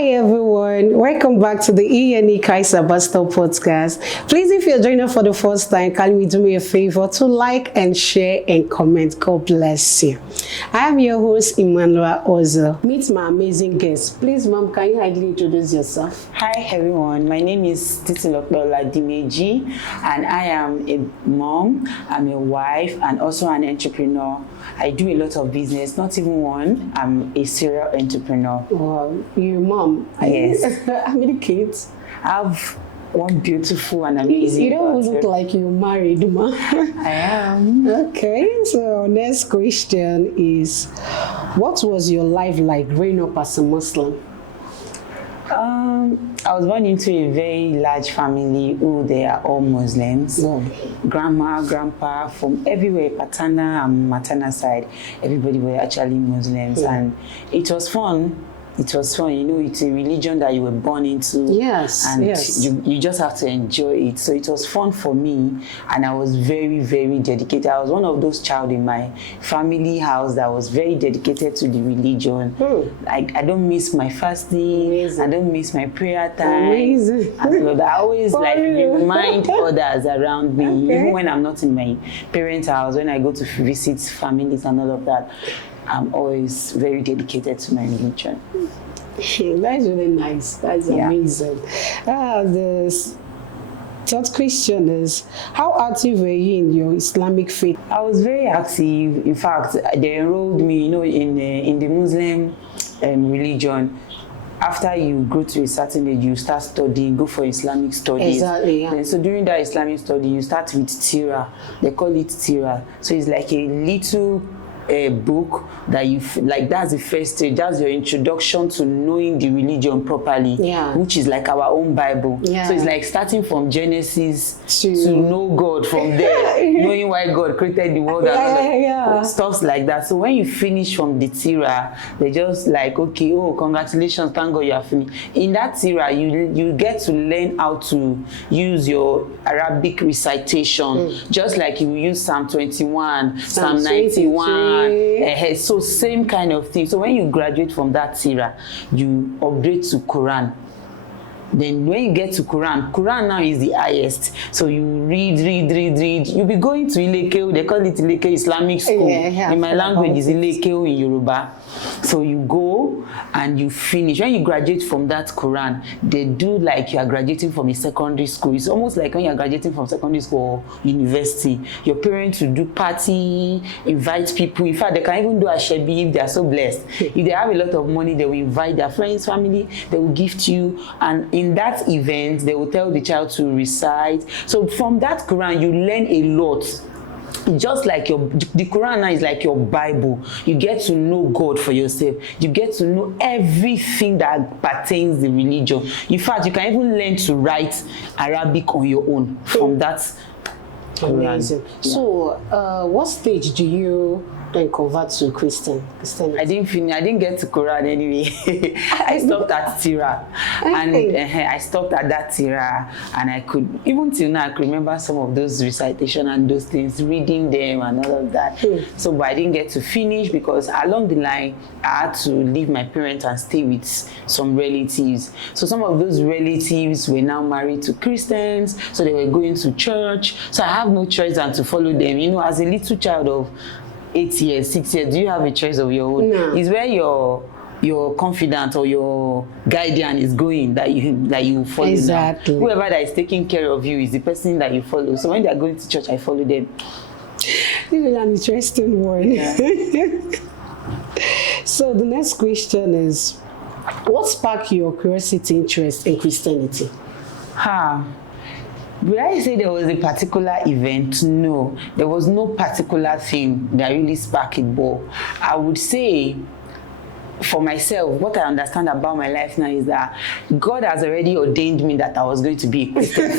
Hi everyone, welcome back to the ENE Kaiser Buster podcast. Please, if you're joining us for the first time, can you do me a favor to like and share and comment? God bless you. I am your host, Emmanuel Ozo. Meet my amazing guest. Please, ma'am, can you kindly introduce yourself? Hi everyone, my name is Titilopeola Dimeji and I am a mom, I'm a wife and also an entrepreneur. I do a lot of business, not even one, I'm a serial entrepreneur. Wow, your mom? Yes. How many kids? I have one beautiful and amazing You don't daughter. look like you're married, ma. I am. Okay, so next question is, what was your life like growing up as a Muslim? I was born into a very large family who they are all Muslims. Oh. Grandma, grandpa, from everywhere, paternal and maternal side, everybody were actually Muslims, and it was fun. It was fun, you know, it's a religion that you were born into. Yes, and yes. You just have to enjoy it. So it was fun for me, and I was very, very dedicated. I was one of those child in my family house that was very dedicated to the religion. I don't miss my fasting. Amazing. I don't miss my prayer time. Amazing. And so I always For like real? remind others around me, Okay. even when I'm not in my parents' house, when I go to visit families and all of that. I'm always very dedicated to my religion. That's really nice. That's amazing. The third question is, how active were you in your Islamic faith? I was very active. In fact, they enrolled me, you know, in the Muslim religion. After you go to a certain age, you start studying, go for Islamic studies. Exactly, yeah. And so during that Islamic study, you start with Tira. They call it Tira. So it's like a little book that that's the first stage. That's your introduction to knowing the religion properly, which is like our own Bible. So it's like starting from Genesis to know God from there, knowing why God created the world and stuff like that. So when you finish from the Tira, they're just like, okay, oh, congratulations, thank God you are finished. In that Tira, you get to learn how to use your Arabic recitation, just like you use Psalm 21, Psalm 91. So same kind of thing. So when you graduate from that Tira, you upgrade to Quran. Then when you get to Quran now is the highest. So you read. You'll be going to Ilekeu, they call it Ilekeu Islamic School. In my language is Ilekeu in Yoruba. So you go and you finish. When you graduate from that Quran, they do like you are graduating from a secondary school. It's almost like when you are graduating from secondary school or university. Your parents will do party, invite people. In fact, they can even do a shebi if they are so blessed. If they have a lot of money, they will invite their friends, family, they will gift you. And in that event, they will tell the child to recite. So from that Quran, you learn a lot. Just like the Quran now is like your Bible. You get to know God for yourself. You get to know everything that pertains the religion. In fact, you can even learn to write Arabic on your own from that Quran. Amazing. So, what stage do you then convert to Christianity? I didn't get to Quran anyway. I stopped at Tira, and I stopped at that Tira, and I could, even till now, I could remember some of those recitation and those things, reading them and all of that. So, but I didn't get to finish because along the line, I had to leave my parents and stay with some relatives. So some of those relatives were now married to Christians, so they were going to church. So I have no choice than to follow them. You know, as a little child of 8 years, 6 years, do you have a choice of your own? No. It's where your confidant or your guardian is going that you follow. Exactly. Now. Whoever that is taking care of you is the person that you follow. So when they are going to church, I follow them. This is an interesting one. Yeah. So the next question is, what sparked your curiosity interest in Christianity? Would I say there was a particular event? No, there was no particular thing that really sparked it, but I would say for myself, what I understand about my life now is that God has already ordained me that I was going to be a Christian.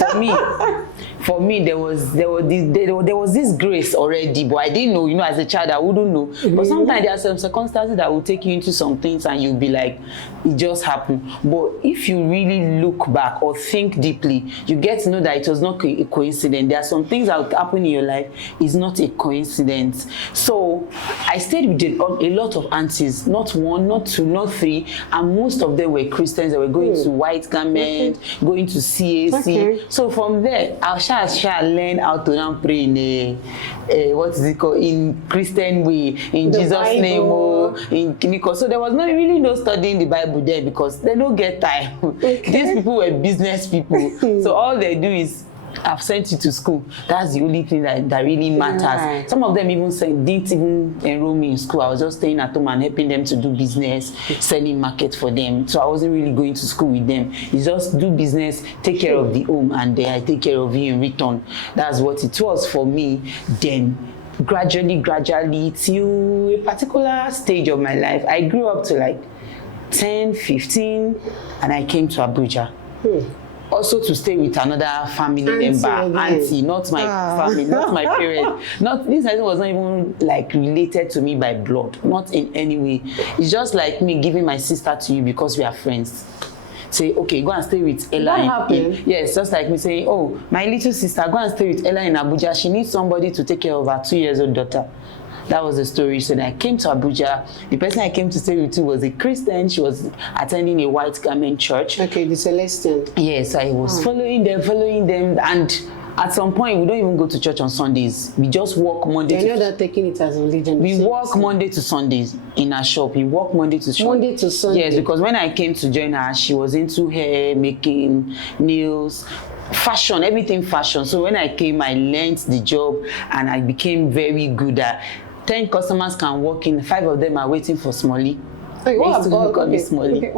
For me, there was this grace already, but I didn't know. You know, as a child, I wouldn't know. But sometimes there are some circumstances that will take you into some things, and you'll be like, it just happened. But if you really look back or think deeply, you get to know that it was not a coincidence. There are some things that will happen in your life. It's not a coincidence. So I stayed with a lot of aunties, not one, not not two, not three, and most of them were Christians. They were going to white garment, going to CAC. Okay. So from there, I shall learn how to now pray in what is it called, in Christian way, in The Jesus' Bible. name, in clinical. So there was not really no studying the Bible there because they don't get time. These people were business people, so all they do is, I've sent you to school. That's the only thing that really matters. Right. Some of them even didn't even enroll me in school. I was just staying at home and helping them to do business, selling market for them. So I wasn't really going to school with them. It's just do business, take care of the home, and then I take care of you in return. That's what it was for me. Then gradually, till a particular stage of my life, I grew up to like 10, 15, and I came to Abuja. Also to stay with another family member, auntie, not my family, not my parents. This person was not even like related to me by blood, not in any way. It's just like me giving my sister to you because we are friends. Say, okay, go and stay with Ella. That happened? Yes, just like me saying, oh, my little sister, go and stay with Ella in Abuja. She needs somebody to take care of her 2-year-old daughter. That was the story. So then I came to Abuja. The person I came to stay with was a Christian. She was attending a white garment church. Okay, the Celestian. Yes, I was following them, and at some point we don't even go to church on Sundays. We just work Monday. I know that taking it as a religion. We work Monday to Sundays in our shop. We work Monday to Sunday. Monday to Sunday. Yes, because when I came to join her, she was into hair, making, nails, fashion, everything fashion. So when I came, I learned the job and I became very good at 10 customers can walk in, 5 of them are waiting for Smalley. Okay, what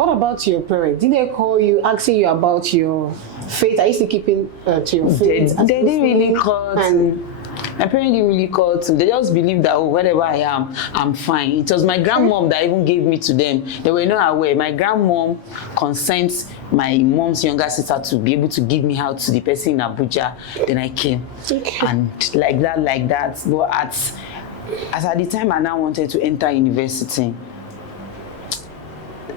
about your parents? Did they call you, asking you about your faith? Are you still keeping to your faith? They didn't really call. My parents didn't really call to. They just believed that wherever I am, I'm fine. It was my grandmom that even gave me to them. They were not aware. My grandmom consents my mom's younger sister to be able to give me out to the person in Abuja. Then I came. Okay. And like that. But as at the time I now wanted to enter university,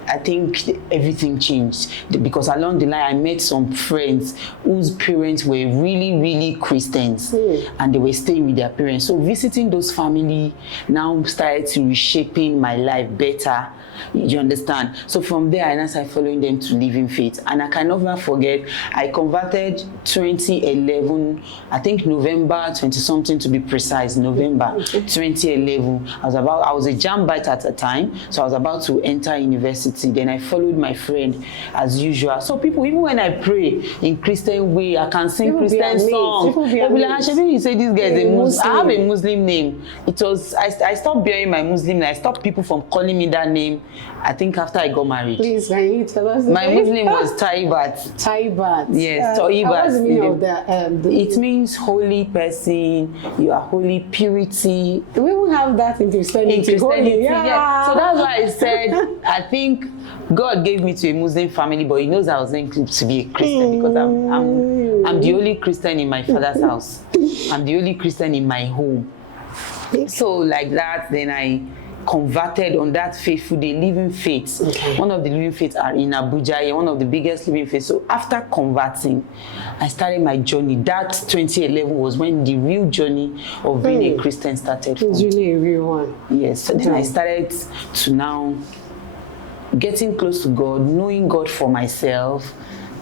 I think everything changed because along the line I met some friends whose parents were really, really Christians and they were staying with their parents. So visiting those family now started to reshaping my life better. You understand? So from there, I started following them to live in faith. And I can never forget, I converted 2011, I think November 20-something to be precise, November 2011. I was a jam-bite at the time, so I was about to enter university. Then I followed my friend as usual. So people, even when I pray in Christian way, I can sing Christian songs. They'll be like, Hashebi, you say this guy is a Muslim. I have a Muslim name. I stopped bearing my Muslim name. I stopped people from calling me that name. I think after I got married. Please, can you tell us? My Muslim was Taibat. Taibat. Yes, Taibat. What's the meaning of that? It means holy person. You are holy, purity. We will have that in Christianity. In Christianity, yeah. So that's why I said, I think God gave me to a Muslim family, but He knows I was going to be a Christian because I'm the only Christian in my father's house. I'm the only Christian in my home. So like that, then I converted on that faithful day, living faith. Okay. One of the living faiths are in Abuja, one of the biggest living faiths. So after converting, I started my journey. That 2011 was when the real journey of being a Christian started. It's really a real one. Yes. So then I started to now getting close to God, knowing God for myself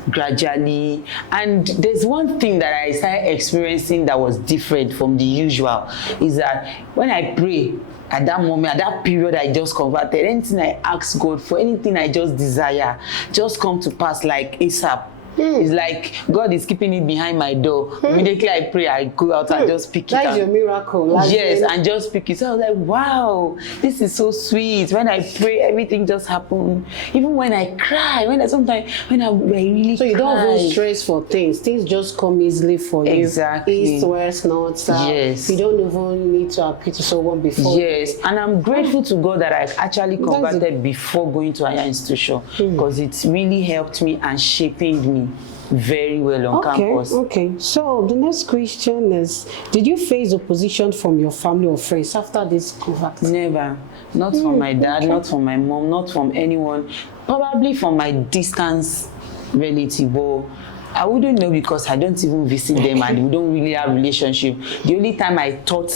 gradually. And there's one thing that I started experiencing that was different from the usual, is that when I pray, at that moment, at that period, I just converted. Anything I ask God for, anything I just desire, just come to pass like ASAP. It's like God is keeping it behind my door. Immediately I pray, I go out and just pick it up. That's your miracle. Yes, and just pick it. So I was like, wow, this is so sweet. When I pray, everything just happens. Even when I cry, when I really So you cry. don't even stress for things. Things just come easily for you. Exactly. East, west, north, south. Yes. You don't even need to appeal to someone before. Yes, and I'm grateful to God that I actually converted before going to higher institution, because it's really helped me and shaping me very well on campus. Okay. So the next question is, did you face opposition from your family or friends after this conversion? Never. Not from my dad, not from my mom, not from anyone. Probably from my distance relative, but I wouldn't know because I don't even visit them and we don't really have relationship. The only time I thought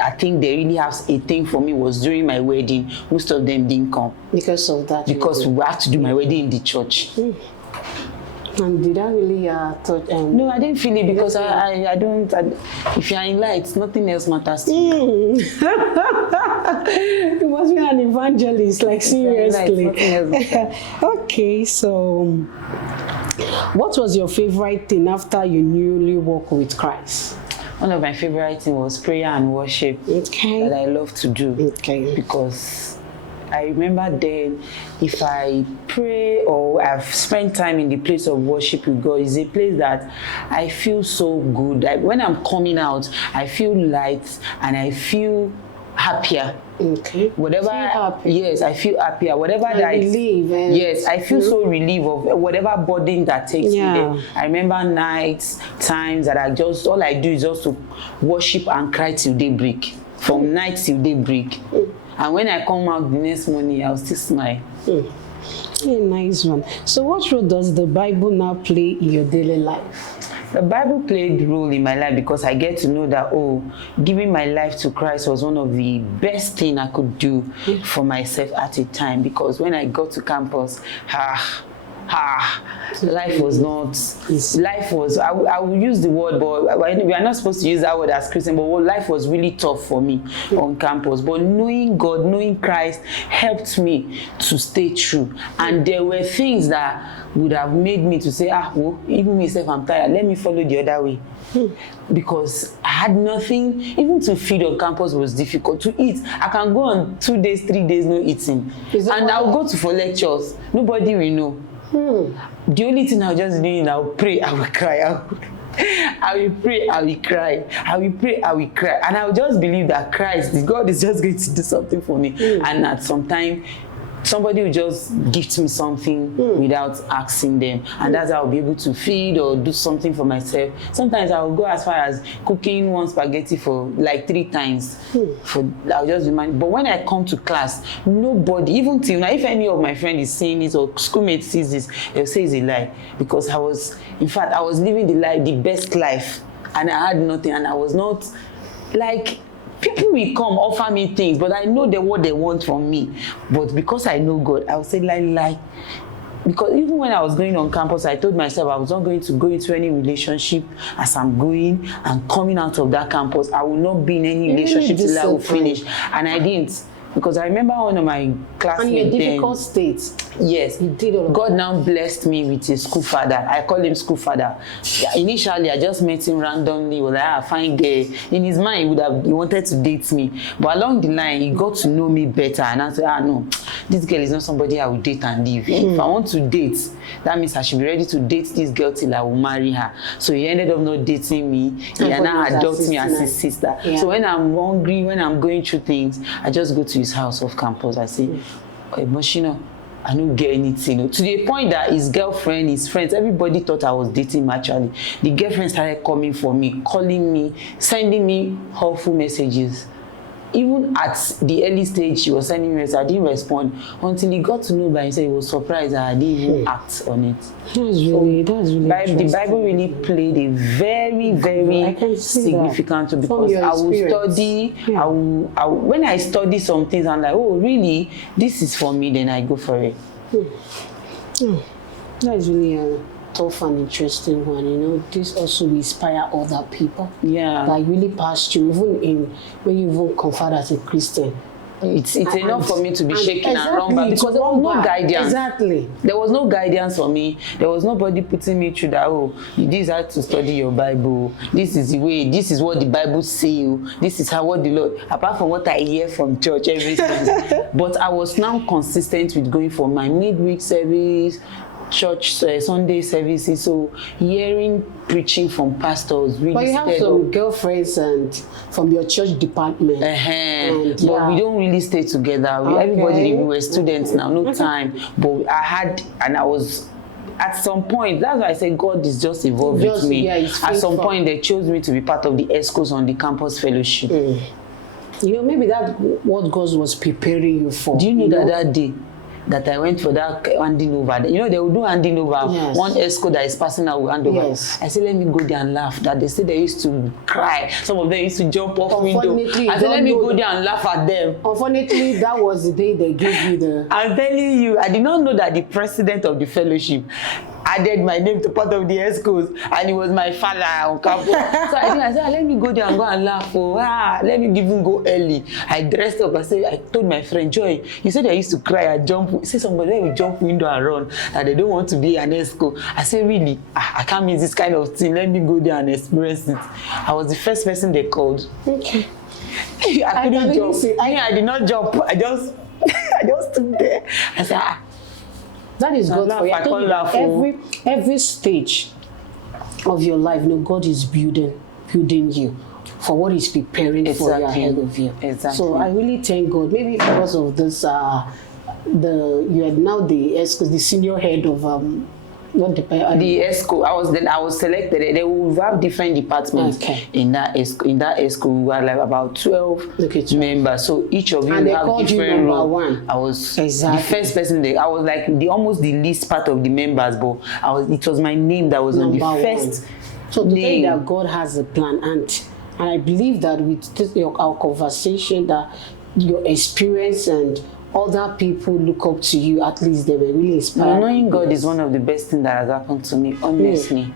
I think they really have a thing for me was during my wedding. Most of them didn't come Because of that. because we had to do my wedding in the church. And did that really touch? No, I didn't feel it because I don't. If you're in light, nothing else matters to you. You must be an evangelist, like seriously. Nothing else matters. Okay, so what was your favorite thing after you newly walked with Christ? One of my favorite things was prayer and worship Okay. that I love to do. Okay. Because I remember then, if I pray or I've spent time in the place of worship with God, it's a place that I feel so good. When I'm coming out, I feel light and I feel happier. Okay. Whatever, Feel happy. yes, I feel happier. Whatever And that relief, yes, I feel so relieved of whatever burden that takes me Yeah. there. I remember nights, times that all I do is just to worship and cry till daybreak, from night till daybreak. And when I come out the next morning, I'll still smile. Yeah, nice one. So what role does the Bible now play in your daily life? The Bible played a role in my life because I get to know that, giving my life to Christ was one of the best things I could do for myself at a time. Because when I got to campus, life was not, life was, I will use the word, but we are not supposed to use that word as Christian, but life was really tough for me on campus. But knowing God, knowing Christ helped me to stay true. And there were things that would have made me to say, even myself, I'm tired, let me follow the other way. Because I had nothing, even to feed on campus was difficult. To eat, I can go on 2 days, 3 days no eating. And I'll go for lectures. Nobody will know. The only thing I'll just do is I'll pray, I will cry. I will pray, I will cry. I will pray, I will cry. And I will just believe that God is just going to do something for me. And at some time, somebody will just gift me something without asking them. And that's how I'll be able to feed or do something for myself. Sometimes I'll go as far as cooking one spaghetti for like 3 times. I'll just remind. But when I come to class, nobody, even till now, if any of my friend is seeing this or schoolmate sees this, they'll say it's a lie. Because I was living the best life. And I had nothing. And I was not like... People will come offer me things, but I know what they want from me. But because I know God, I will say lie. Because even when I was going on campus, I told myself I was not going to go into any relationship as I'm going and coming out of that campus. I will not be in any relationship till I will finish. And I didn't. Because I remember one of my classmates. And in a difficult state. Yes. You did all God now blessed me with a school father. I call him school father. Initially, I just met him randomly. He was like, fine girl. In his mind, he wanted to date me. But along the line, he got to know me better. And I said, no, this girl is not somebody I will date and leave. If I want to date, that means I should be ready to date this girl till I will marry her. So he ended up not dating me. He now adopts me as his sister. Yeah. So when I'm hungry, when I'm going through things, I just go to his house off campus. I say, Moshino, I don't get anything. To the point that his girlfriend, his friends, everybody thought I was dating him actually. The girlfriend started coming for me, calling me, sending me hurtful messages. Even at the early stage, she was sending me messages. I didn't respond until he got to know by himself. He was surprised that I didn't even act on it. That's really the Bible really played a very, very significant role because I will study. Yeah. When I study some things, I'm like, oh, really? This is for me. Then I go for it. That is really a tough and interesting one. This also will inspire other people. Yeah. That really passed you, even when you even convert as a Christian. It's enough for me to be shaking and run back because there was no guidance. Exactly. There was no guidance for me. There was nobody putting me through that, you decide to study your Bible. This is the way, this is what the Bible says. This is what the Lord, apart from what I hear from church every Sunday. But I was now consistent with going for my midweek service, church Sunday services, so hearing preaching from pastors really. But you have some girlfriends and from your church department. But we don't really stay together. Everybody, we were students now, no time. But I was at some point, that's why I say God is just involved with me. At some point, they chose me to be part of the ESCOs on the campus fellowship. Maybe that's what God was preparing you for. Do you know that day? that I went for that handing over. You know, they will do handing over. Yes. One escort that is passing out will hand over. Yes. I said, let me go there and laugh. That they said they used to cry. Some of them used to jump off window. I said, let me go there and laugh at them. Unfortunately, that was the day they gave you the... I'm telling you, I did not know that the president of the fellowship added my name to part of the escorts, and it was my father on campus. So I said, let me go there and go and laugh. Let me even go early. I dressed up. I told my friend, Joy, you said I used to cry and jump. Say somebody will jump window and run, and they don't want to be an escort. I said, really? I can't miss this kind of thing. Let me go there and experience it. I was the first person they called. Okay. I couldn't jump. I did not jump. I just stood there. I said, that is God for you. I told you, every stage of your life, God is building you for what He's preparing for you ahead of you. Exactly. So I really thank God. Maybe because of this, you are now the senior head of the ESCO. I was selected. They will have different departments in that ESCO. We were like about 12 members. So each of you have different roles. I was the first person. I was like almost the least part of the members, but it was my name that was on the first. So to say that God has a plan, and I believe that with our conversation, that your experience and other people look up to you, at least they were really inspired. Knowing God is one of the best things that has happened to me, honestly.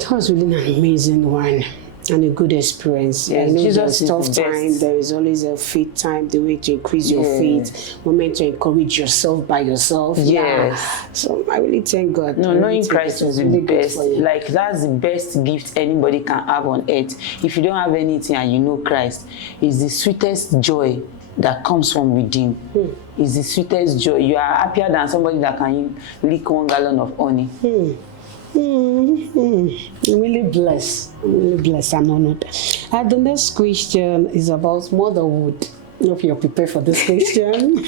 That was really an amazing one and a good experience. Yes, I know Jesus there's tough time, there is always a faith time, the way to increase your faith, moment to encourage yourself by yourself. Yes. So I really thank God. Knowing Christ is the best. Like, that's the best gift anybody can have on earth. If you don't have anything and you know Christ, it's the sweetest joy that comes from within. Is the sweetest joy. You are happier than somebody that can lick 1 gallon of honey. I'm really blessed. I'm honored. The next question is about motherhood. I hope you're prepared for this question.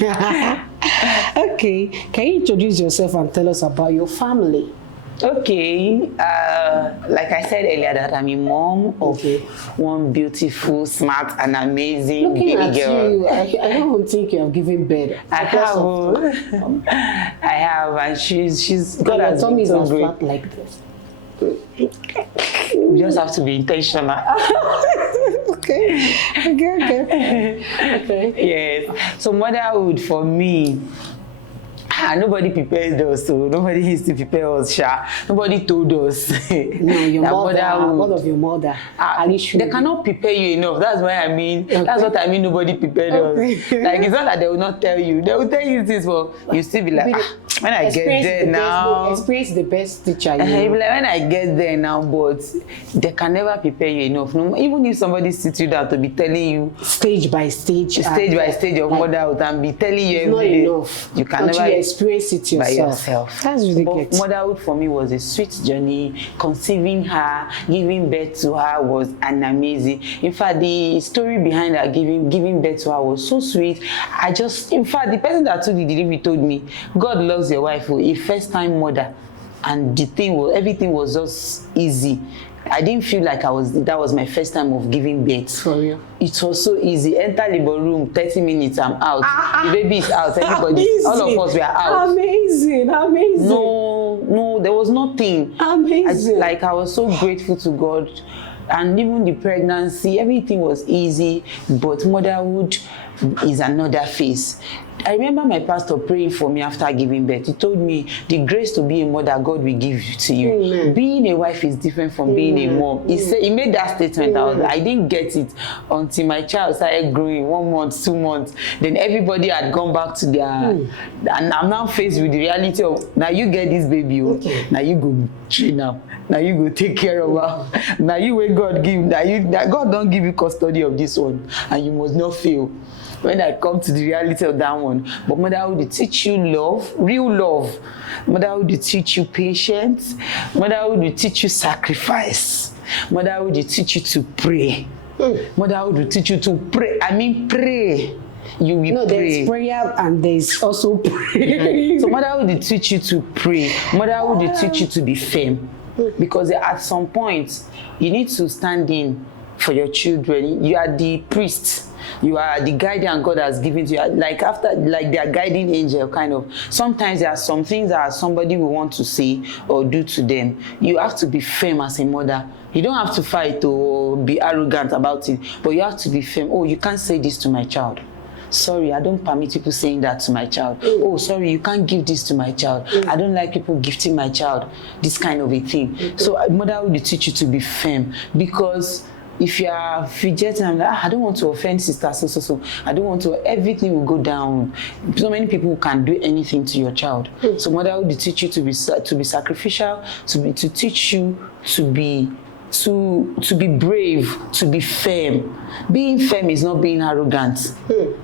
Okay, can you introduce yourself and tell us about your family? Okay, like I said earlier, that I'm a mom of one beautiful, smart, and amazing baby girl. You, I don't think you have given birth. I have, and she's God has been so great. Flat like this. We just have to be intentional. Okay. Yes. So motherhood for me. Nobody prepared us, so nobody used to prepare us. Nobody told us. No, your mother. What of your mother? They cannot prepare you enough. That's what I mean. Okay. That's what I mean. Nobody prepared us. Like, it's not that they will not tell you. They will tell you this, but you still be like, when I get there now. Experience the best teacher. You'll be like, when I get there now, but they can never prepare you enough. No, even if somebody sits you down to be telling you stage by stage of motherhood and be telling you every day, you can never experience it yourself. By yourself. That's really good. Motherhood for me was a sweet journey. Conceiving her, giving birth to her was an amazing. In fact, the story behind her giving birth to her was so sweet. In fact, the person that told the delivery told me, God loves your wife, a first-time mother, and everything was just easy. I didn't feel like that was my first time of giving birth. For real? It was so easy. Enter labor room, 30 minutes, I'm out. The baby is out, everybody, all of us were out. Amazing. No, there was nothing. Amazing. I was so grateful to God. And even the pregnancy, everything was easy, but motherhood is another phase. I remember my pastor praying for me after giving birth. He told me, the grace to be a mother, God will give to you. Amen. Being a wife is different from being a mom. He made that statement. I didn't get it until my child started growing, 1 month, 2 months. Then everybody had gone back to their... And I'm now faced with the reality of, now you get this baby, now you go train up. Now you go take care of her. Now you where God give, God don't give you custody of this one, and you must not fail. When I come to the reality of that one, but motherhood will teach you love, real love. Motherhood will teach you patience. Motherhood will teach you sacrifice. Motherhood will teach you to pray. Motherhood will teach you to pray. I mean, pray. You will pray. There's prayer and there's also prayer. So motherhood will teach you to pray. Motherhood will teach you to be firm. Because at some point, you need to stand in for your children. You are the priest. You are the guardian God has given to you. Like after, like their guiding angel, kind of. Sometimes there are some things that somebody will want to say or do to them. You have to be firm as a mother. You don't have to fight or be arrogant about it, but you have to be firm. Oh, you can't say this to my child. Sorry, I don't permit people saying that to my child. Oh, sorry, you can't give this to my child. I don't like people gifting my child this kind of a thing. So motherhood will teach you to be firm, because if you are fidgeting and like, I don't want to offend sister, so I don't want to, everything will go down. So many people can do anything to your child. So motherhood will teach you to be sacrificial, to teach you to be brave, to be firm. Being firm is not being arrogant.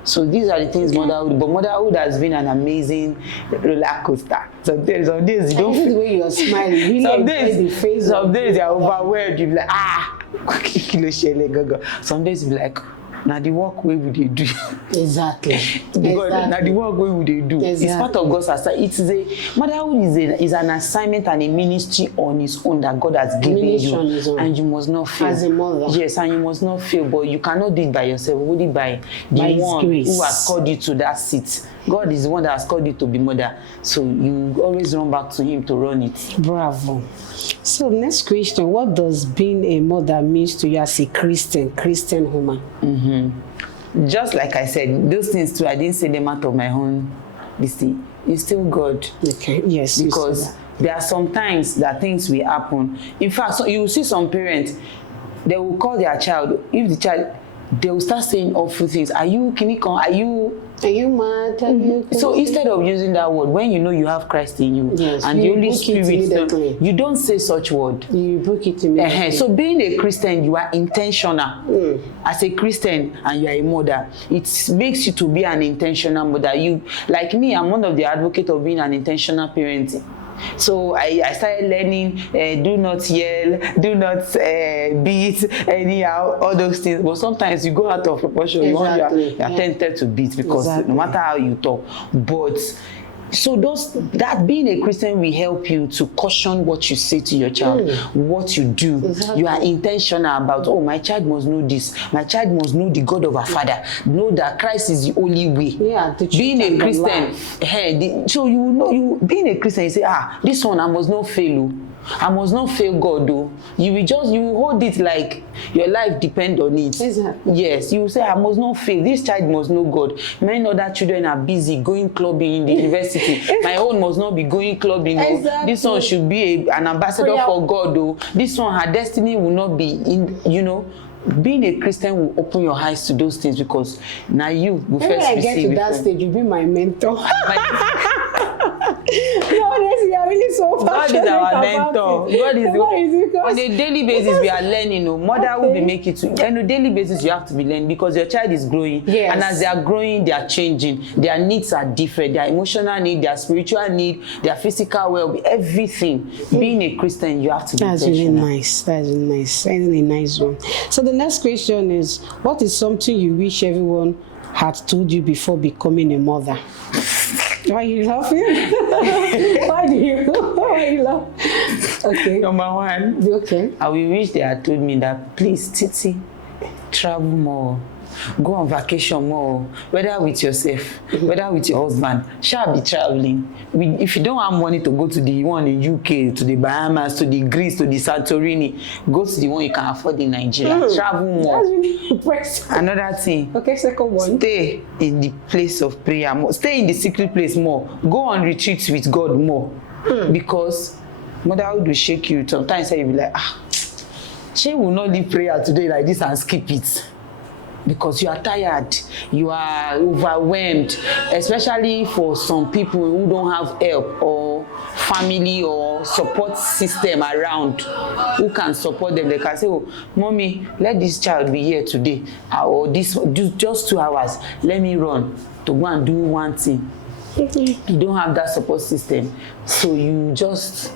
So these are the things motherhood. But motherhood has been an amazing roller coaster. Some days you don't feel. The way you're smiling, really some days you're overwhelmed. You're like, some days you're like, now the work way would they do? Exactly. Because now the work way would they do? Exactly. It's part of God's assignment. Motherhood is an assignment and a ministry on its own that God has given you, and you must not fail. As a mother, yes, and you must not fail. But you cannot do it by yourself. Only by the one who has called you to that seat. God is the one that has called you to be mother. So you always run back to Him to run it. Bravo. So next question, what does being a mother means to you as a Christian woman? Just like I said, those things too, I didn't say them out of my own. It's still God. Okay, yes. Because there are some times that things will happen. In fact, so you will see some parents, they will call their child, if the child, they will start saying awful things. Are you mad? So instead of using that word, when you know you have Christ in you, and the Holy Spirit, you don't say such word. You book it immediately. So being a Christian, you are intentional. As a Christian and you are a mother, it makes you to be an intentional mother. You, like me, I'm one of the advocates of being an intentional parent. So I started learning, do not yell, do not beat, anyhow, all those things. But sometimes you go out of proportion. Exactly. You are tempted to beat, because no matter how you talk. But so that being a Christian will help you to caution what you say to your child, what you do. Exactly. You are intentional about, oh, my child must know this. My child must know the God of our Father. Know that Christ is the only way. Yeah, being a Christian, so you know, being a Christian, you say, this one I must not fail. I must not fail God, though. You will hold it like your life depends on it. Exactly. Yes, you will say, I must not fail. This child must know God. Many other children are busy going clubbing in the university. My own must not be going clubbing. Exactly. This one should be an ambassador for God, though. This one, her destiny will not be in, Being a Christian will open your eyes to those things, because now you will first receive. When I get to that stage, you'll be my mentor. No, honestly, you're really so passionate. God is our mentor. God is on a daily basis we are learning. Mother will be making it. On a daily basis you have to be learning, because your child is growing. Yes. And as they are growing, they are changing. Their needs are different. Their emotional need, their spiritual need, their physical well-being, everything. Being a Christian, you have to be That's really nice. That's really nice. Really nice one. So the next question is, what is something you wish everyone had told you before becoming a mother? Why are you laughing? Why do you laugh? Okay. Number one. Okay. I will wish they had told me that, please, Titi, travel more. Go on vacation more, whether with yourself, whether with your husband. Shall be traveling. If you don't have money to go to the one in UK, to the Bahamas, to the Greece, to the Santorini, go to the one you can afford in Nigeria. Travel more. That's really impressive. Another thing. Okay, second one. Stay in the place of prayer more. Stay in the secret place more. Go on retreats with God more. Because motherhood will shake you. Sometimes you'll be like, she will not leave prayer today like this and skip it. Because you are tired, you are overwhelmed, especially for some people who don't have help or family or support system around who can support them. They can say, oh, mommy, let this child be here today, or this just 2 hours, let me run to go and do one thing. You don't have that support system, so you just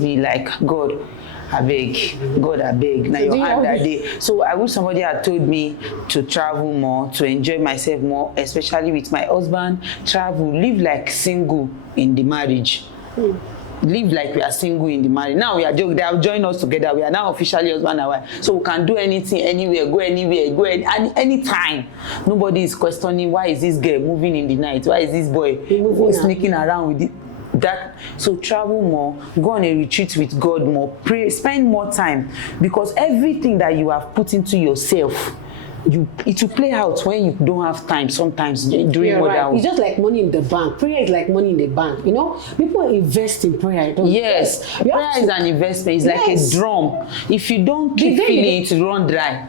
be like, God, I beg. Now your hand that day. So I wish somebody had told me to travel more, to enjoy myself more, especially with my husband. Travel, live like single in the marriage. live like we are single in the marriage. Now we are joking. They have joined us together. We are now officially husband and wife. So we can do anything, anywhere, go anytime. Nobody is questioning why is this girl moving in the night? Why is this boy sneaking around with it? That. So travel more, go on a retreat with God more, pray, spend more time, because everything that you have put into yourself, it will play out when you don't have time sometimes during It's just like money in the bank. Prayer is like money in the bank. You know, people invest in prayer. Yes, prayer is an investment. It's like a drum. If you don't keep filling it, will run dry.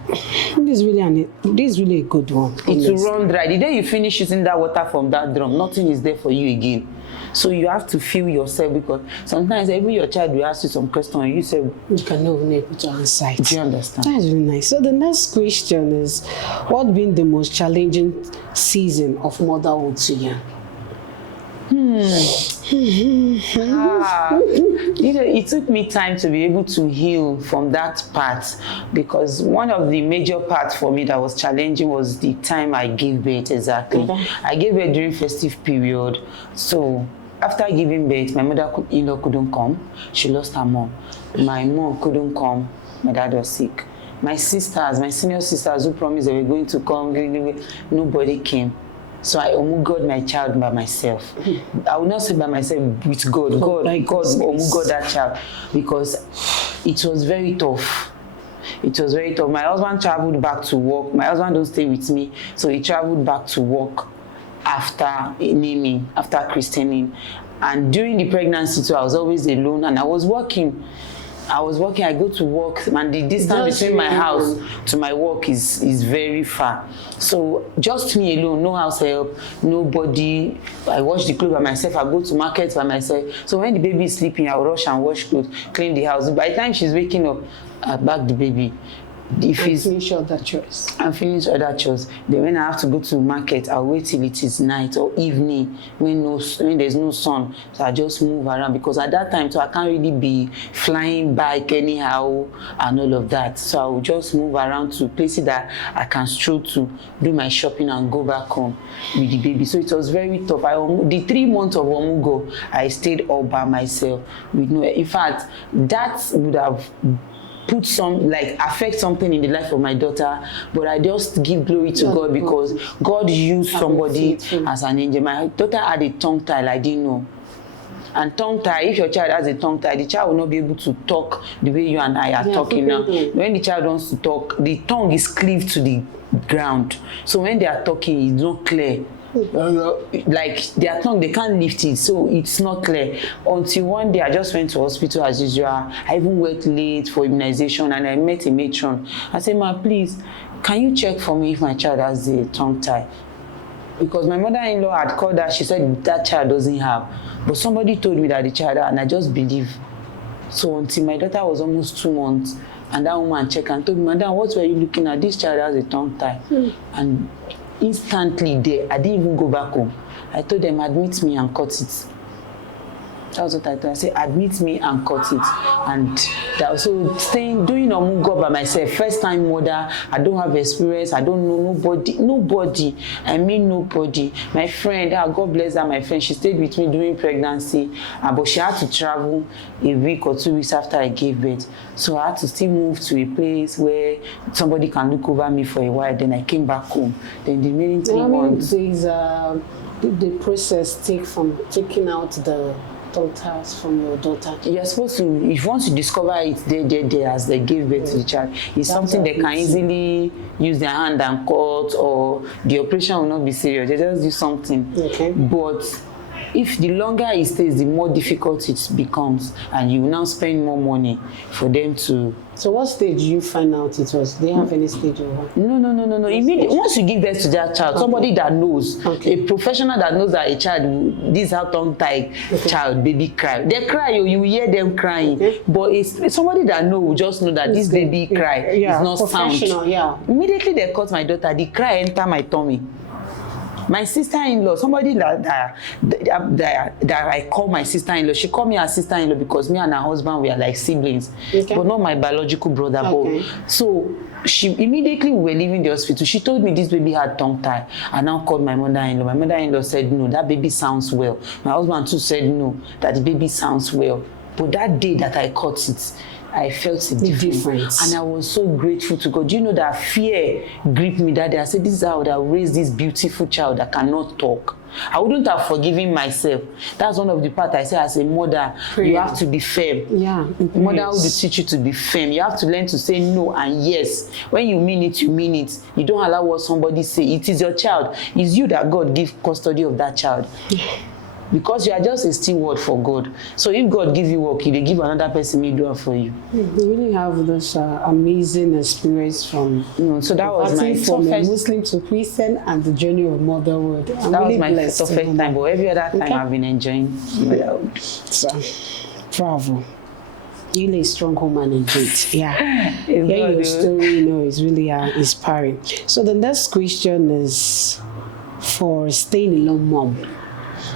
This is really a good one. It will run dry. The day you finish using that water from that drum, nothing is there for you again. So you have to feel yourself, because sometimes even your child will ask you some question and you say, you cannot be able to answer it. Do you understand? That's really nice. So the next question is, what been the most challenging season of motherhood to you? It took me time to be able to heal from that part, because one of the major parts for me that was challenging was the time I gave birth. Exactly. I gave birth during festive period. So after giving birth, my mother-in-law couldn't come. She lost her mom. My mom couldn't come. My dad was sick. My sisters, my senior sisters who promised they were going to come, nobody came. So I omugod my child by myself. I will not say by myself, with God. God omugod that child, because it was very tough. It was very tough. My husband traveled back to work. My husband don't stay with me, so he traveled back to work after naming, after christening. And during the pregnancy too, I was always alone, and I was working. I go to work, and the distance between my house to my work is very far. So just me alone, no house help, nobody. I wash the clothes by myself, I go to market by myself. So when the baby is sleeping, I'll rush and wash clothes, clean the house. By the time she's waking up, I bag the baby. Finish other chores. And finish other chores. Then when I have to go to market, I'll wait till it is night or evening when there's no sun. So I just move around, because at that time, so I can't really be flying bike anyhow and all of that. So I will just move around to places that I can stroll to, do my shopping and go back home with the baby. So it was very tough. The 3 months of Omugo, I stayed all by myself with in fact, that would have affect something in the life of my daughter, but I just give glory to God, because God used somebody as an angel. My daughter had a tongue tie, I didn't know. And tongue tie, if your child has a tongue tie, the child will not be able to talk the way you and I are talking now. When the child wants to talk, the tongue is cleaved to the ground. So when they are talking, it's not clear. Like their tongue, they can't lift it, so it's not clear. Until one day I just went to hospital as usual. I even went late for immunization, and I met a matron. I said, "Ma, please, can you check for me if my child has a tongue tie?" Because my mother-in-law had called her, she said that child doesn't have, but somebody told me that the child had, and I just believe. So until my daughter was almost 2 months, and that woman checked and told me, "Madam, what were you looking at? This child has a tongue tie." And instantly there, I didn't even go back home. I told them, admit me and cut it. That was what I told. I said, admit me and cut it. And that was so doing Omugo by myself, first time mother. I don't have experience. I don't know nobody. I mean nobody. My friend, God bless her, my friend, she stayed with me during pregnancy, but she had to travel a week or 2 weeks after I gave birth. So I had to still move to a place where somebody can look over me for a while. Then I came back home. Then the remaining 3 months. The process from taking out the ties from your daughter. You're supposed to, if once you discover it there as they gave birth to the child, it's something they can easily use their hand and cut, or the operation will not be serious. They just do something. Okay. But if the longer it stays, the more difficult it becomes, and you will now spend more money for them to. So what stage did you find out it was? Do you have any stage or what? No. Immediately, once you give birth to that child, somebody that knows, a professional that knows that a child, this is how tongue-tied child, baby cry. They cry, you hear them crying. But it's somebody that knows, just know that this baby cry is not sound. Immediately they cut my daughter, the cry enter my tummy. My sister-in-law, somebody that I call my sister-in-law, she called me her sister-in-law because me and her husband, we are like siblings, but not my biological brother. So she immediately, we were leaving the hospital, she told me this baby had tongue tie. I now called my mother-in-law. My mother-in-law said, no, that baby sounds well. My husband too said, no, that the baby sounds well. But that day that I caught it, I felt a difference. And I was so grateful to God. You know that fear gripped me that day. I said, this is how I would raise this beautiful child that cannot talk. I wouldn't have forgiven myself. That's one of the parts I say as a mother, you have to be firm. Yeah. Motherhood will teach you to be firm. You have to learn to say no and yes. When you mean it, you mean it. You don't allow what somebody say. It is your child. It's you that God give custody of that child. Because you are just a steward for God. So if God give you work, He will give another person to do it for you. We really have this amazing experience from so that was my from toughest Muslim to Christian and the journey of motherhood. That was my toughest time, but every other time I've been enjoying motherhood. So, bravo. Really a strong woman indeed. Yeah. Your story, is really inspiring. So the next question is for staying alone mom.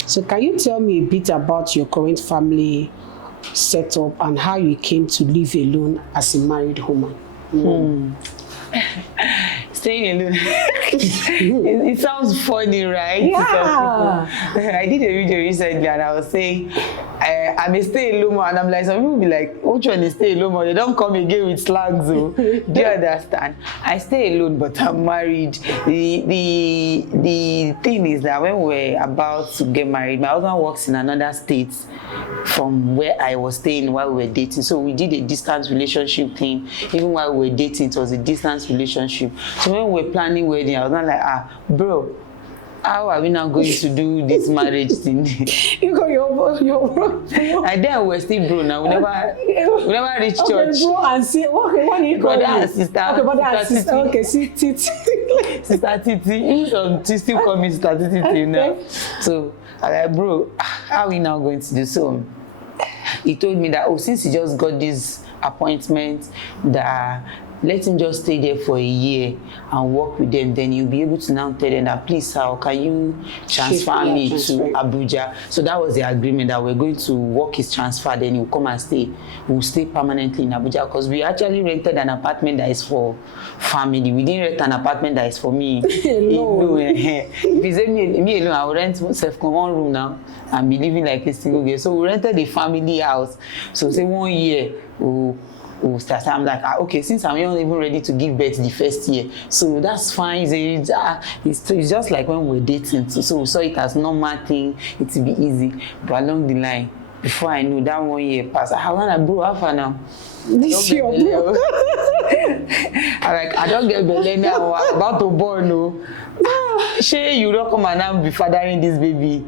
So can you tell me a bit about your current family setup and how you came to live alone as a married woman? Staying alone. it sounds funny, right? Yeah. I did a video recently and I was saying, I'm a stay alone and I'm like, some people be like, which one is stay alone? They don't come again with slangs. Do you understand? I stay alone, but I'm married. The thing is that when we're about to get married, my husband works in another state from where I was staying while we were dating. So we did a distance relationship thing. Even while we were dating, it was a distance relationship. So when we were planning wedding, I was not like, bro, how are we now going to do this marriage thing? You got your And then we're still bro now. We never reached church. Bro and see, what do you call Brother it? and sister. Okay, brother and Sister sister. Titi. Okay, Titi. Sister Titi. Some still call me Sister Titi till now. So I'm like, bro, how are we now going to do? So he told me that, since he just got this appointment, that let him just stay there for a year and work with them. Then you'll be able to now tell them that, please, sir, can you transfer me to Abuja? So that was the agreement, that we're going to work his transfer. Then he'll come and stay. We'll stay permanently in Abuja, because we actually rented an apartment that is for family. We didn't rent an apartment that is for me. No. If it's me alone, I'll rent myself one room now and be living like a single girl. So we rented a family house. So say 1 year, we'll start. I'm like, okay, since I'm not even ready to give birth the first year, so that's fine. It's just like when we're dating. So we saw it as normal thing. It will be easy. But along the line, before I knew, that 1 year passed. I want to bro, how far now? This year, bro. I don't get belly now. I'm about to born, no. Shay, you don't come and now be fathering this baby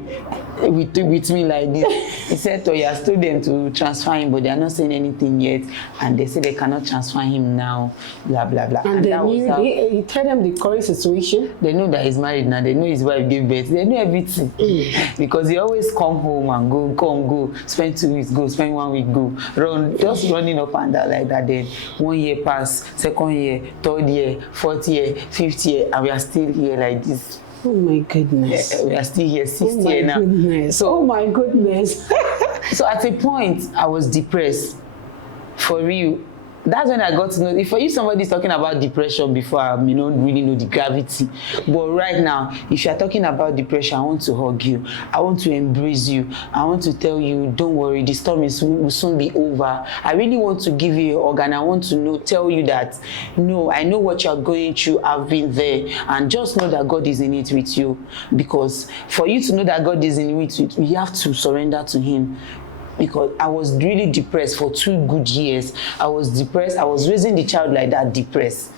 with me like this. He said, you have told them to transfer him, but they are not saying anything yet. And they say they cannot transfer him now, blah, blah, blah. And he tell them the current situation? They know that he's married now. They know his wife gave birth. They know everything. Because he always come home and go, spend 2 weeks, go, spend 1 week, go. Just running up and down like that. Then 1 year pass, 2nd year, 3rd year, 4th year, 5th year, and we are still here like this. Oh my goodness. We are still here, 6th year now. Goodness. So, oh my goodness. So at a point, I was depressed. For real. That's when I got to know, if somebody's talking about depression before, I may not really know the gravity. But right now, if you're talking about depression, I want to hug you. I want to embrace you. I want to tell you, don't worry, the storm will soon be over. I really want to give you a hug, and I want to tell you that, no, I know what you're going through. I've been there. And just know that God is in it with you. Because for you to know that God is in it with you, you have to surrender to Him. Because I was really depressed for 2 good years. I was depressed. I was raising the child like that, depressed.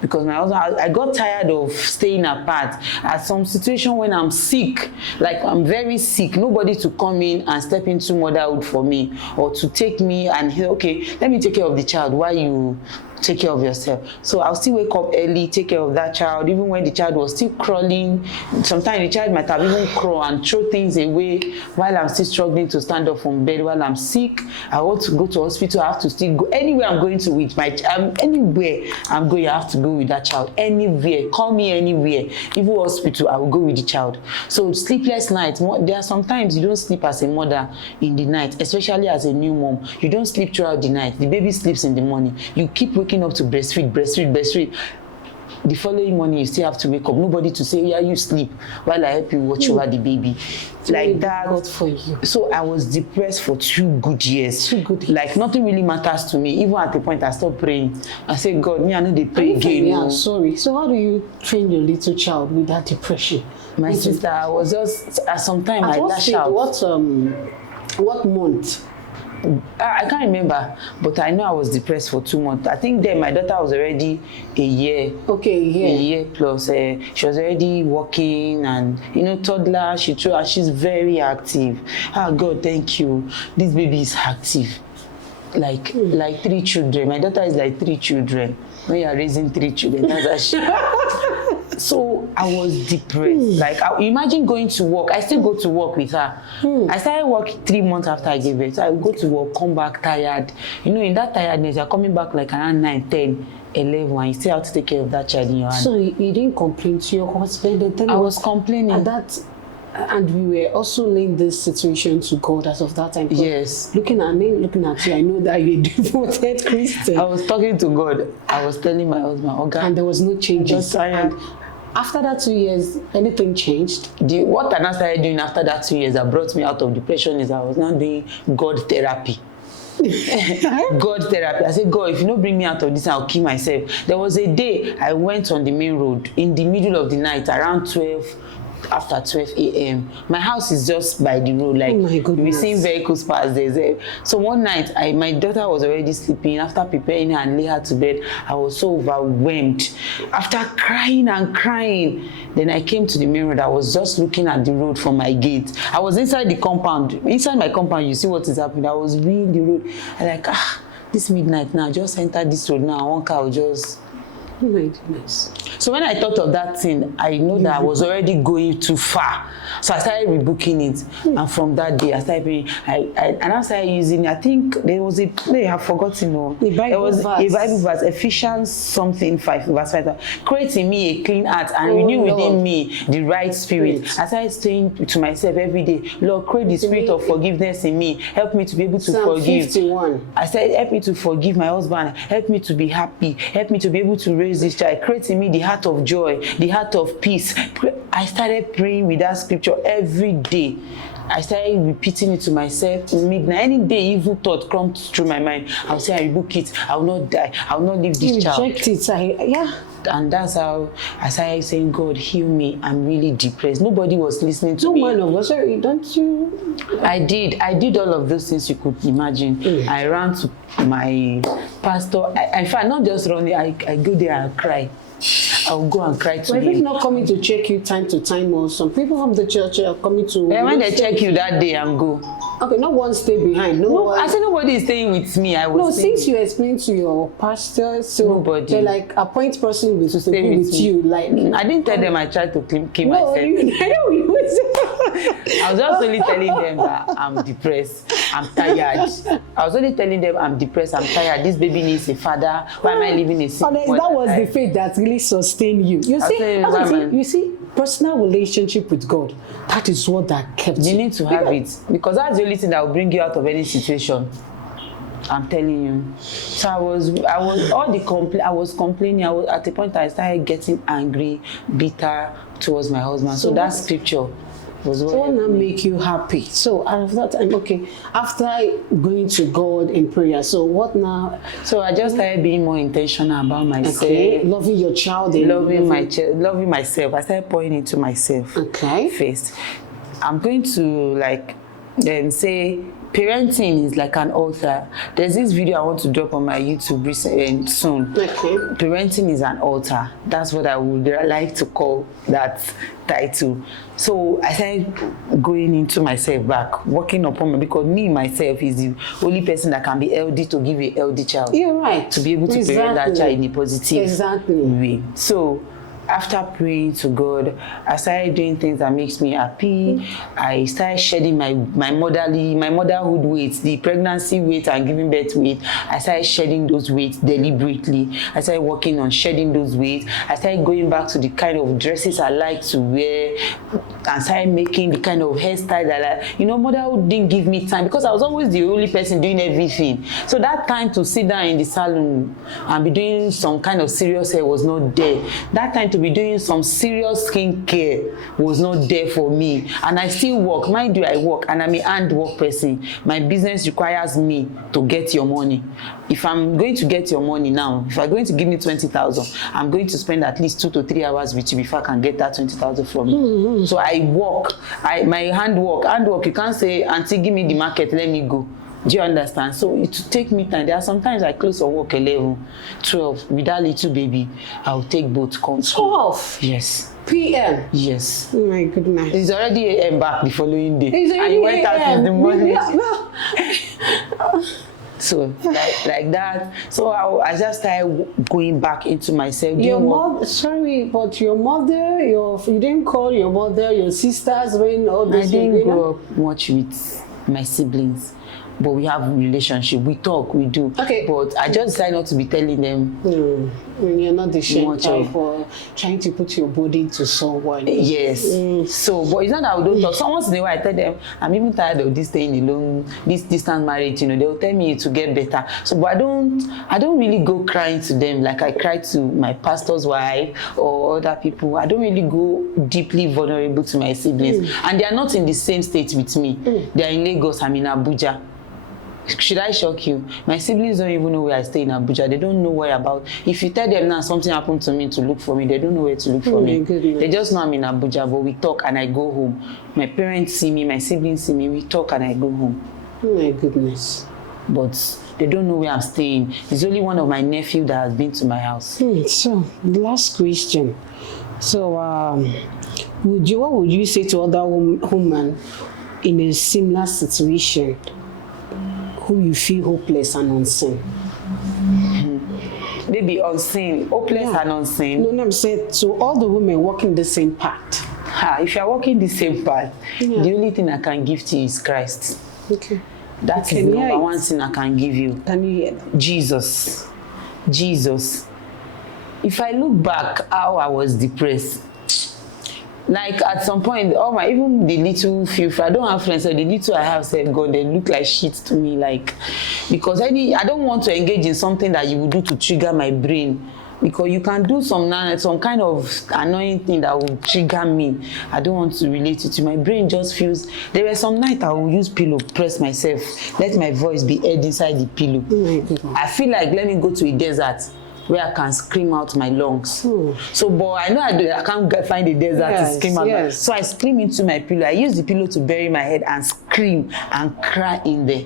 Because I got tired of staying apart. At some situation when I'm sick, like I'm very sick, nobody to come in and step into motherhood for me, or to take me and, okay, let me take care of the child while you take care of yourself. So I'll still wake up early, take care of that child, even when the child was still crawling. Sometimes the child might have even crawl and throw things away while I'm still struggling to stand up from bed while I'm sick. I want to go to hospital. I have to still go anywhere I'm going to with my child. Anywhere I'm going, I have to go with that child. Anywhere, call me anywhere. Even hospital, I will go with the child. So sleepless nights. There are sometimes you don't sleep as a mother in the night, especially as a new mom. You don't sleep throughout the night. The baby sleeps in the morning. You keep waking waking up to breastfeed. The following morning, you still have to wake up. Nobody to say, yeah, you sleep while I help you watch over the baby. Like that. God for you. So I was depressed for 2 good years. 2 good years. Like nothing really matters to me. Even at the point I stopped praying. I said, God, me, I know they pray again. Yeah, sorry. So how do you train your little child with that depression? My sister, I was just, at some time, I lash out. What month? I can't remember, but I know I was depressed for 2 months. I think then my daughter was already a year. Okay, a year plus. She was already working, and toddler. She's very active. Ah, God, thank you. This baby is active. Like 3 children. My daughter is like 3 children. When you are raising 3 children, that's how she. So I was depressed. Like, imagine going to work. I still go to work with her. I started work 3 months after I gave birth. So I would go to work, come back tired. In that tiredness, you're coming back like around 9, 10, 11, and you still have to take care of that child in your hand. So you didn't complain to your husband? I was complaining. And we were also laying this situation to God as of that time. Yes. Looking at you, I know that you're a devoted Christian. I was talking to God. I was telling my husband, okay. And there was no changes. And after that 2 years, anything changed? What I now started doing after that 2 years that brought me out of depression is I was now doing God therapy. God therapy. I said, God, if you don't bring me out of this, I'll kill myself. There was a day I went on the main road in the middle of the night, around 12, after 12 a.m. My house is just by the road, like we've seen vehicles pass there. So one night, my daughter was already sleeping. After preparing her and lay her to bed, I was so overwhelmed. After crying and crying, then I came to the main road. I was just looking at the road from my gate. I was inside the compound. Inside my compound, you see what is happening. I was reading the road. I'm like, this midnight now, just enter this road now. One car will just... Oh my goodness. So when I thought of that thing, I know that I was already going too far. So I started rebooking it. And from that day, I started praying. And I started using, I think there was a, I have forgotten. There was a Bible verse, Ephesians something 5, verse 5. Create in me a clean heart and renew within me the right spirit. I started saying to myself every day, Lord, create the spirit of forgiveness in me. Help me to be able to forgive. 51. I said, help me to forgive my husband. Help me to be happy. Help me to be able to raise this child. Create in me the heart of joy, the heart of peace. I started praying with that scripture every day. I started repeating it to myself in midnight. Any day evil thought comes through my mind, I'll say, I rebuke it. I will not die. I will not leave this child. Reject it. Yeah. And that's how I started saying, God, heal me. I'm really depressed. Nobody was listening to me. No man of God, sorry, don't you? I did all of those things you could imagine. I ran to my pastor. In fact, not just running, I go there and cry. I'll go and cry to him. Well, if not coming to check you time to time, or some people from the church are coming to... When they check you that day and go. Okay, no one stay behind. No one... I said nobody is staying with me. Since you explained to your pastor, so nobody. They're like, appoint person with to stay with you. Like, I didn't tell them I tried to keep myself. I was just only telling them that I'm depressed. I'm tired. I was only telling them I'm depressed. I'm tired. This baby needs a father. Why am I living a sick boy? That was the faith that really sustained you. You see, personal relationship with God. That is what that kept you. You need to have it, because that's the only thing that will bring you out of any situation. I'm telling you. So I was complaining. At the point I started getting angry, bitter towards my husband. So that scripture was what now make you happy. So out of that time, okay, after going to God in prayer, so what now? So I just started being more intentional about myself. Okay. Loving your child. Loving myself. I started pouring into myself. Okay. First. I'm going to say parenting is like an altar. There's this video I want to drop on my YouTube soon. Okay. Parenting is an altar. That's what I would like to call that title. So I started going into myself back, working upon me, because me myself is the only person that can be healthy to give a healthy child. You're right. To be able to parent that child in a positive way. So after praying to God, I started doing things that makes me happy. I started shedding my motherhood weight, the pregnancy weight and giving birth weight. I started shedding those weights deliberately. I started working on shedding those weights. I started going back to the kind of dresses I like to wear. and started making the kind of hairstyle that motherhood didn't give me time, because I was always the only person doing everything. So that time to sit down in the salon and be doing some kind of serious hair was not there. That time to be doing some serious skincare was not there for me. And I still work. Mind you, I work, and I'm a handwork person. My business requires me to get your money. If I'm going to get your money now, if you're going to give me 20,000, I'm going to spend at least 2 to 3 hours with you before I can get that 20,000 from you. So I work. My handwork. You can't say, Auntie, give me the market, let me go. Do you understand? So it will take me time. There are sometimes I close for work 11, 12. With that little baby, I'll take both. 12? Yes. PM? Yes. Oh my goodness. It's already AM back the following day. It's already and you went out in the morning. No. So like that. So I just started going back into myself. Your mother, sorry, but your mother, you didn't call your mother, your sisters when all this? I didn't grow up much with my siblings, but we have a relationship. We talk, we do. Okay. But I just decided not to be telling them. You're not the same type for trying to put your body to someone. Yes. So, but it's not that we don't talk. So once in a while I tell them, I'm even tired of this staying alone, this distant marriage, they'll tell me to get better. So, but I don't really go crying to them like I cry to my pastor's wife or other people. I don't really go deeply vulnerable to my siblings. And they are not in the same state with me. They are in Lagos, I'm in Abuja. Should I shock you? My siblings don't even know where I stay in Abuja. They don't know where about. If you tell them now something happened to me to look for me, they don't know where to look for me. Goodness. They just know I'm in Abuja, but we talk and I go home. My parents see me, my siblings see me, we talk and I go home. Oh my goodness. But they don't know where I'm staying. It's only one of my nephews that has been to my house. So, the last question. So, what would you say to other women in a similar situation who you feel hopeless and unseen? Maybe unseen, hopeless and unseen. No, I'm saying to all the women walking the same path. If you're walking the same path, the only thing I can give to you is Christ. Okay. That's the number one thing I can give you. Can you hear that? Jesus. If I look back how I was depressed, like at some point, even the little few, I don't have friends, so the little I have said, God, they look like shit to me, like, because I don't want to engage in something that you would do to trigger my brain, because you can do some kind of annoying thing that will trigger me. I don't want to relate it to my brain. Just feels, there were some nights I will use pillow, press myself, let my voice be heard inside the pillow. I feel like, let me go to a desert where I can scream out my lungs. So, but I know I can't find a desert to scream out. So I scream into my pillow. I use the pillow to bury my head and scream and cry in there.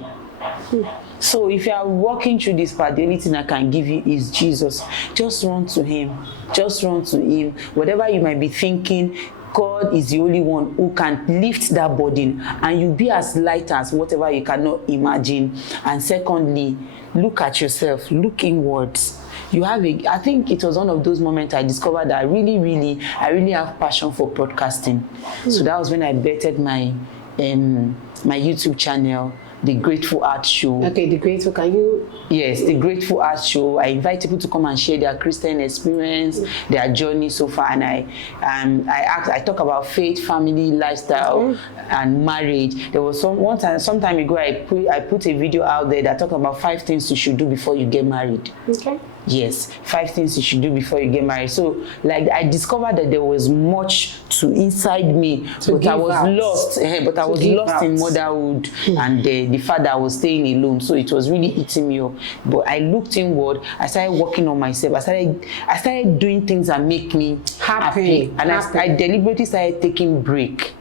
So if you are walking through this part, the only thing I can give you is Jesus. Just run to him. Just run to him. Whatever you might be thinking, God is the only one who can lift that burden, and you'll be as light as whatever you cannot imagine. And secondly, look at yourself. Look inwards. I think it was one of those moments I discovered that I really have passion for broadcasting. So that was when I bettered my YouTube channel, The Grateful Art Show. Okay, The Grateful, can you? Yes, The Grateful Art Show. I invite people to come and share their Christian experience, their journey so far, and I talk about faith, family, lifestyle, and marriage. There was some time ago I put a video out there that talked about 5 things you should do before you get married. Okay. Yes, 5 things you should do before you get married. So, like, I discovered that there was much inside me, but I was lost. But I was lost in motherhood and the fact that I was staying alone. So it was really eating me up. But I looked inward. I started working on myself. I started doing things that make me happy. And I deliberately started taking break.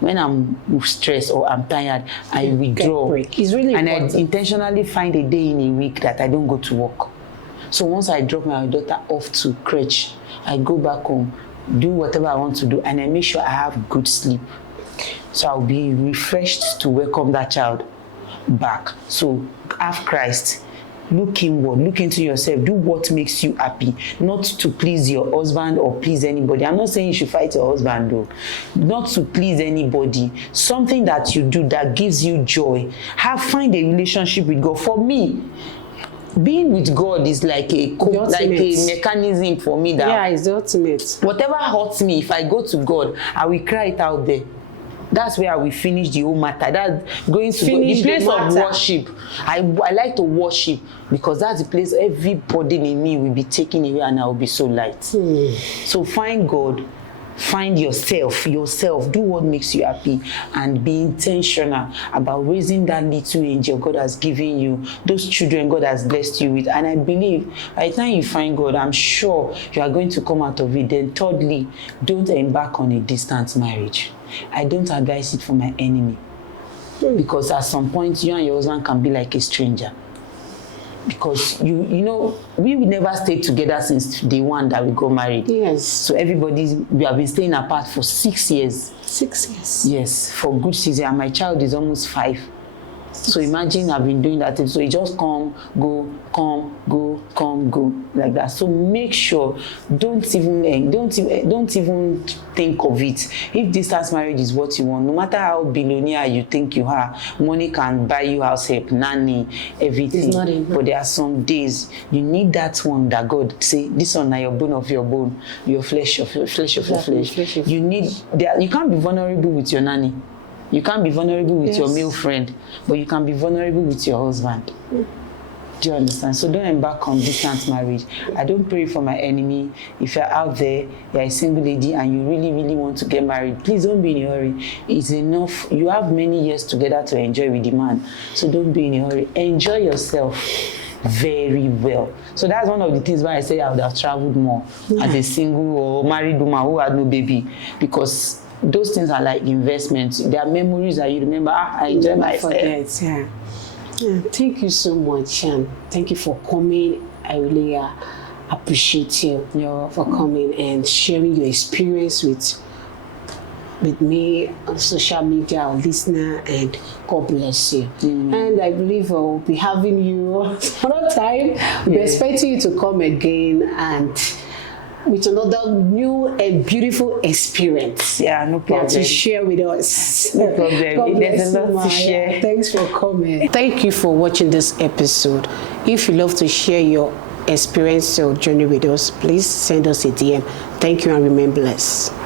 When I'm stressed or I'm tired, I withdraw. It's really important. I intentionally find a day in a week that I don't go to work. So once I drop my daughter off to crèche, I go back home, do whatever I want to do, and I make sure I have good sleep. So I'll be refreshed to welcome that child back. So have Christ. Look inward, look into yourself, do what makes you happy, not to please your husband or please anybody. I'm not saying you should fight your husband though, not to please anybody. Something that you do that gives you joy. Find a relationship with God. For me, being with God is like a mechanism for me that it's the ultimate. whatever hurts me, if I go to God, I will cry it out there. That's where I will finish the whole matter. That's going to the place of worship. I like to worship because that's the place every burden in me will be taken away and I will be so light. So find God, find yourself, do what makes you happy, and be intentional about raising that little angel God has given you, those children God has blessed you with. And I believe by the time you find God, I'm sure you are going to come out of it. Then thirdly, don't embark on a distant marriage. I don't advise it for my enemy, because at some point you and your husband can be like a stranger, because you know we will never stay together since day one that we got married. Yes. So we have been staying apart for 6 years. 6 years. Yes, for good season, and my child is almost 5. So imagine I've been doing that. So it just come, go, like that. So make sure, don't even think of it. If distance marriage is what you want, no matter how billionaire you think you are, money can buy you house help, nanny, everything. It's not enough. But there are some days you need that one that God say, this one is your bone of your bone, your flesh of your flesh. You need that. You can't be vulnerable with your nanny. You can't be vulnerable with your male friend, but you can be vulnerable with your husband. Do you understand? So don't embark on distant marriage. I don't pray for my enemy. If you're out there, you're a single lady and you really, really want to get married, please don't be in a hurry. It's enough. You have many years together to enjoy with the man. So don't be in a hurry. Enjoy yourself very well. So that's one of the things why I say I would have traveled more as a single or married woman who had no baby, because those things are like investments. There are memories that you remember. I enjoy myself. Yeah. Thank you so much, and thank you for coming. I really appreciate you for coming and sharing your experience with me on social media, our listener, and God bless you. And I believe I'll be having you another time. We're expecting you to come again and with another new and beautiful experience. Yeah, no problem. To share with us. No problem. There's a lot to share. Thanks for coming. Thank you for watching this episode. If you love to share your experience or journey with us, please send us a DM. Thank you and remain blessed.